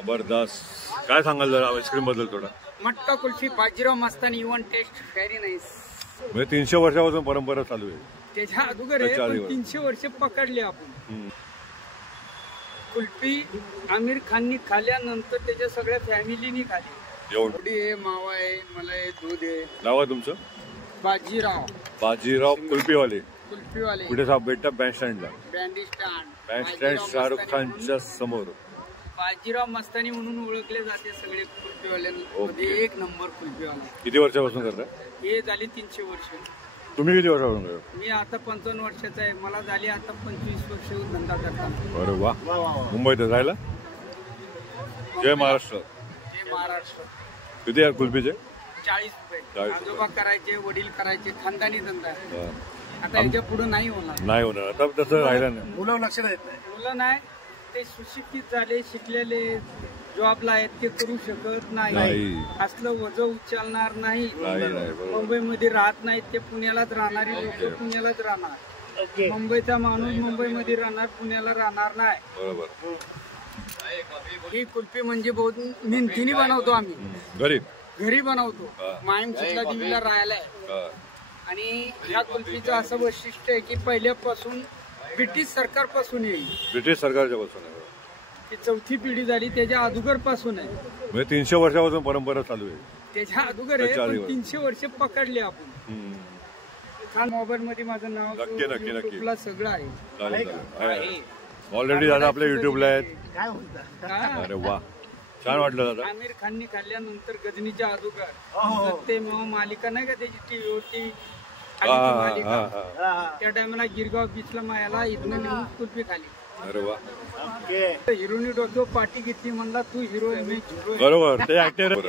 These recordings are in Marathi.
जबरदस्त. काय सांगाल जरा आईस्क्रीम बद्दल थोडा? मट्टा kulfi Bajirao Mastani even taste very nice. म्हणजे 300 वर्षापासून परंपरा चालू आहे. त्याच्या अगोदर 300 वर्ष पकडले आपण. कुल्फी आमिर खाननी खाल्यानंतर त्याच्या सगळ्या फॅमिलीनी खाली. एवढी आहे, मावा आहे, मलाई, दूध आहे. नाव आहे तुमचं? बाजीराव. बाजीराव कुल्फीवाले. कुल्फीवाले कुठे साहेब भेटता? बँड स्टँडला. Band stand. Band stand Shahrukh खानच्या समोर. बाजीराव मस्तानी म्हणून ओळखले जाते सगळे कुल्फीवाल्यांमध्ये. एक नंबर कुल्फीवाला. किती वर्षापासून करता? हे झाली 300 वर्ष. तुम्ही किती वर्षापासून करता? मी आता 55 वर्षाचा आहे. मला झाली आता 25 वर्ष धंदा करता. अरे वा. मुंबईत राहायला? जय महाराष्ट्र. जय महाराष्ट्र. किती आहे कुल्फीचे? 40 रुपये. आजोबा करायचे, वडील करायचे, खानदानी धंदा आहे. आता याच्या पुढे नाही होणार. नाही होणार आता, तसं राहिलं नाही. मुलं लक्ष देत नाही. मुलं नाही, ते सुशिक्षित झाले, शिकलेले, जॉबला आहेत, ते करू शकत नाही. असलं वजन उचलणार नाही. मुंबईमध्ये राहत नाहीत ते, पुण्यालाच राहणारी लोक पुण्यालाच राहणार. मुंबईचा माणूस मुंबईमध्ये राहणार, पुण्याला राहणार नाही. बरोबर. ही कुल्फी म्हणजे बहुत मेहनतीने बनवतो आम्ही. घरी बनवतो. मायम सुद्धा देवीला राहायला आहे. आणि ह्या कुल्फीचं असं वैशिष्ट्य आहे की पहिल्यापासून ब्रिटिश सरकारपासून येईल. ब्रिटिश सरकारच्या पासून आहे. ती 4थी पिढी झाली, त्याच्या अगोदर पासून आहे. म्हणजे 300 वर्षापासून परंपरा चालू आहे. त्याच्या अगोदर आहे, पण 300 वर्ष पकडले आपण. खान मोबाईल मध्ये माझं नाव युट्यूबला सगळं आहे. ऑलरेडी दादा आपल्या युट्यूबला आहेत. अरे वा, छान वाटलं दादा. आमिर खाननी खाल्ल्यानंतर गजनीच्या अगोदर ते मालिका नाही का त्याची टीव्ही होती मालिका, त्या टायमाला गिरगाव बीचला मायाला इथनं नेऊन कुल्फी खाली. अरे वा. हिरोनी डोक्यावर पाठी घेतली, म्हणला तू हिरो मी हिरो. बरोबर. ते ऍक्टर.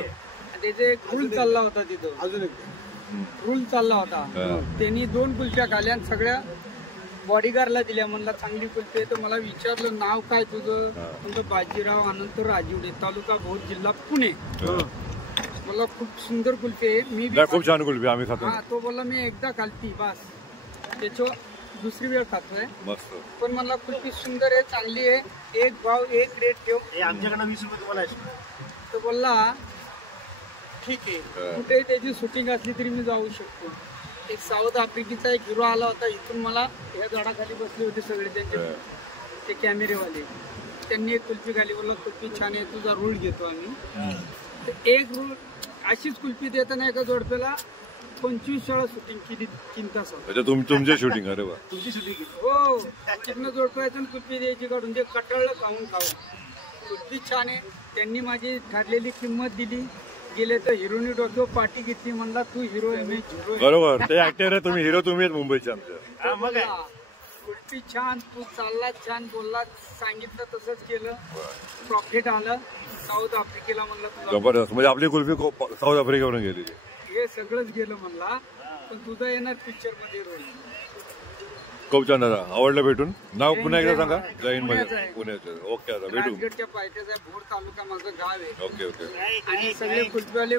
त्याचा एक रूल चालला होता तिथं. अजून एक रूल चालला होता. त्यांनी 2 कुल्फ्या खाल्या आणि सगळ्या बॉडीगार्डला दिल्या. म्हणला चांगली कुल्फी आहे. तर मला विचारलं नाव काय तुझं? म्हणलं बाजीराव अनंत राजीवडे, तालुका भोर, जिल्हा पुणे. मला खूप सुंदर कुल्फी आहे. मी खूप छान कुल्फी आम्ही खातो. तो बोलला मी एकदा खालती बस, त्याच्या दुसरी वेळ खातोय. मस्त. पण मला कुल्फी सुंदर आहे, चांगली आहे. एक भाव एक रेट ठेव. आमच्याकडे 20 रुपये तुम्हाला. तो बोलला ठीक आहे. कुठे त्याची शूटिंग असली तरी मी जाऊ शकतो. एक साऊथ आफ्रिकेचा एक हिरो आला होता. इथून मला या झाडाखाली बसले होते सगळे त्यांचे ते कॅमेरेवाले. त्यांनी एक कुल्फी खाली. बोलला कुल्फी छान आहे, तुझा रूल घेतो आम्ही. तर एक रूल अशीच कुल्फी देताना एका जोडप्याला 25 वेळा शूटिंग केली 3 तासात. तुमची शूटिंग? अरे वा. तुमची शूटिंग? हो. तिथनं जोडप्याचं कुल्फी द्यायची काढून, जे कटाळलं खाऊन कुल्फी छान आहे. त्यांनी माझी ठरलेली किंमत दिली. गेले तर हिरोनी डोक्यावर पाठी घेतली, म्हणला तू हिरो मी हिरो. बरोबर. ते ऍक्टर आहे, तुम्ही हिरो, तुम्ही मुंबईच्या. कुल्फी छान, तू चालला छान, बोलला, सांगितलं तसंच केलं. प्रॉफिट आलं. साऊथ आफ्रिकेला म्हणलं तुला. जबरदस्त. म्हणजे आपली कुल्फी साऊथ आफ्रिकेवरून गेली. हे सगळंच गेलं म्हणला, पण तुझा येणार पिक्चर मध्ये रोल. खूप छान दादा, आवडलं भेटून. नाव पुन्हा एकदा सांगा. जैन मध्ये पुण्याचं. ओके दादा, भेटू. राजगडच्या पायथ्याचा भोर तालुका माझं गाव आहे. Okay okay. आणि सगळे कुल्फीवाले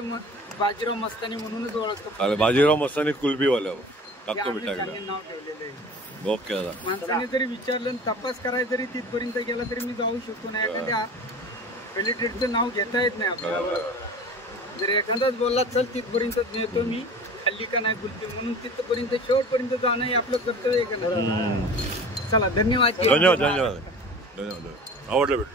बाजीराव मस्तानी म्हणूनच ओळखतो. बाजीराव मस्तानी कुल्फीवाला टाकतो मी नाव ठेवलेलं आहे. ओके दादा. माणसाने जरी विचारलं, तपास करायला जरी तिथपर्यंत गेला तरी मी जाऊ शकतो. नाही एखाद्या रिलेटेडचं नाव घेता येत नाही आपल्याला. जर एखादाच बोलला चल तिथपर्यंत नेतो मी, खाल्ली का नाही कुल्फी, म्हणून तिथपर्यंत शेवटपर्यंत जाणं हे आपलं कर्तव्य आहे का नाही. चला, धन्यवाद. धन्यवाद. धन्यवाद. धन्यवाद. आवडलं भेटू.